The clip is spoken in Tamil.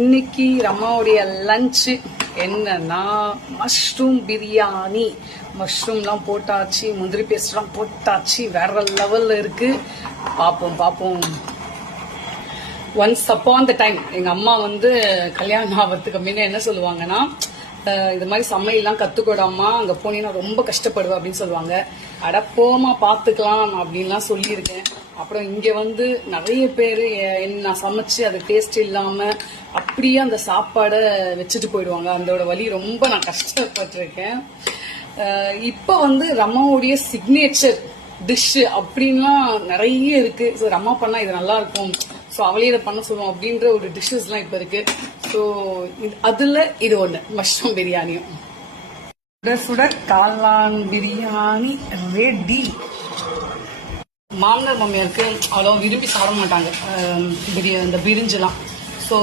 இன்னைக்கு அம்மாவுடைய லஞ்சு என்னன்னா மஷ்ரூம் பிரியாணி. மஷ்ரூம்லாம் போட்டாச்சு, முந்திரி பேஸ்ட்லாம் போட்டாச்சு, வேற லெவல்ல இருக்கு. பார்ப்போம். ஒன்ஸ் அப்பான் த டைம் எங்க அம்மா கல்யாணம் ஆகிறதுக்கு முன்ன என்ன சொல்லுவாங்கன்னா, இது மாதிரி சமையல்லாம் கத்துக்கூடாமா, அங்க போனீங்கன்னா ரொம்ப கஷ்டப்படுவ அப்படின்னு சொல்லுவாங்க. அடப்போமா பாத்துக்கலாம் அப்படின்லாம் சொல்லியிருக்கேன். அப்புறம் இங்க நிறைய பேர் நான் சமைச்சு அது டேஸ்ட் இல்லாம அப்படியே அந்த சாப்பாடை வச்சுட்டு போயிடுவாங்க. அதோட வலி ரொம்ப நான் கஷ்டப்பட்டிருக்கேன். இப்ப ரம்மாவுடைய சிக்னேச்சர் டிஷ் அப்படின்லாம் நிறைய இருக்கு. ஸோ ரம்மா பண்ணா இது நல்லா இருக்கும், ஸோ அவளே இதை பண்ண சொல்லுவோம் அப்படின்ற ஒரு டிஷ்ஷஸ்லாம் இப்ப இருக்கு. ஸோ அதுல இது ஒண்ணு, மஷ்ரூம் பிரியாணியும். சுட காளான் பிரியாணி ரெடி. மாமனார் மாமியாருக்கு அவ்வளோ விரும்பி சாப்பிட மாட்டாங்க இந்த பிரிஞ்செல்லாம். ஸோ